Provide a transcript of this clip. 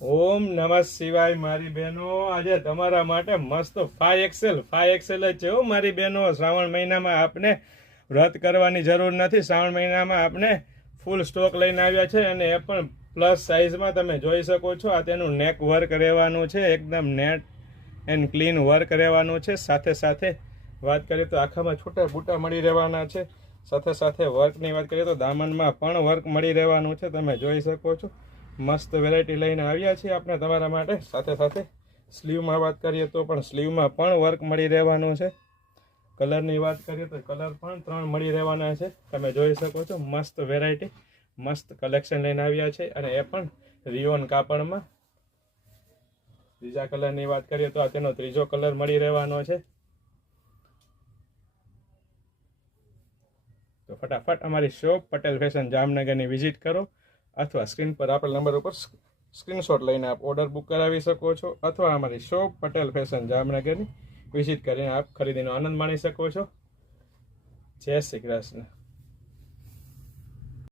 ઓમ નમઃ શિવાય મારી બહેનો। આજે તમારા માટે મસ્ત 5XL જ છે મારી બહેનો। શ્રાવણ મહિનામાં આપને વ્રત કરવાની જરૂર નથી। શ્રાવણ મહિનામાં આપને ફૂલ સ્ટોક લઈને આવ્યા છે અને એ પણ પ્લસ સાઇઝમાં તમે જોઈ શકો છો। આ તેનું નેક વર્ક રહેવાનું છે, એકદમ નેટ એન્ડ ક્લીન વર્ક રહેવાનું છે। સાથે સાથે વાત કરીએ તો આખામાં છૂટા બૂટા મળી રહેવાના છે। સાથે સાથે વર્કની વાત કરીએ તો દામનમાં પણ વર્ક મળી રહેવાનું છે, તમે જોઈ શકો છો। મસ્ત વેરાયટી લઈને આવ્યા છીએ આપણે તમારા માટે। સાથે સાથે સ્લીવમાં વાત કરીએ તો પણ સ્લીવમાં પણ વર્ક મળી રહેવાનું છે। કલરની વાત કરીએ તો કલર પણ 3 મળી રહેવાના છે, તમે જોઈ શકો છો। મસ્ત વેરાયટી, મસ્ત કલેક્શન લઈને આવ્યા છે અને એ પણ રિયોન કાપડમાં। ત્રીજા કલરની વાત કરીએ તો આ તેનો ત્રીજો કલર મળી રહેવાનો છે। તો ફટાફટ અમારી શોપ પટેલ ફેશન જામનગરની વિઝિટ કરો, અથવા સ્ક્રીન પર આપેલ નંબર ઉપર સ્ક્રીનશોટ લઈને આપ ઓર્ડર બુક કરાવી શકો છો, અથવા અમારી શોપ પટેલ ફેશન જામનગરની વિઝિટ કરીને આપ ખરીદીનો આનંદ માણી શકો છો। જય શ્રી કૃષ્ણ।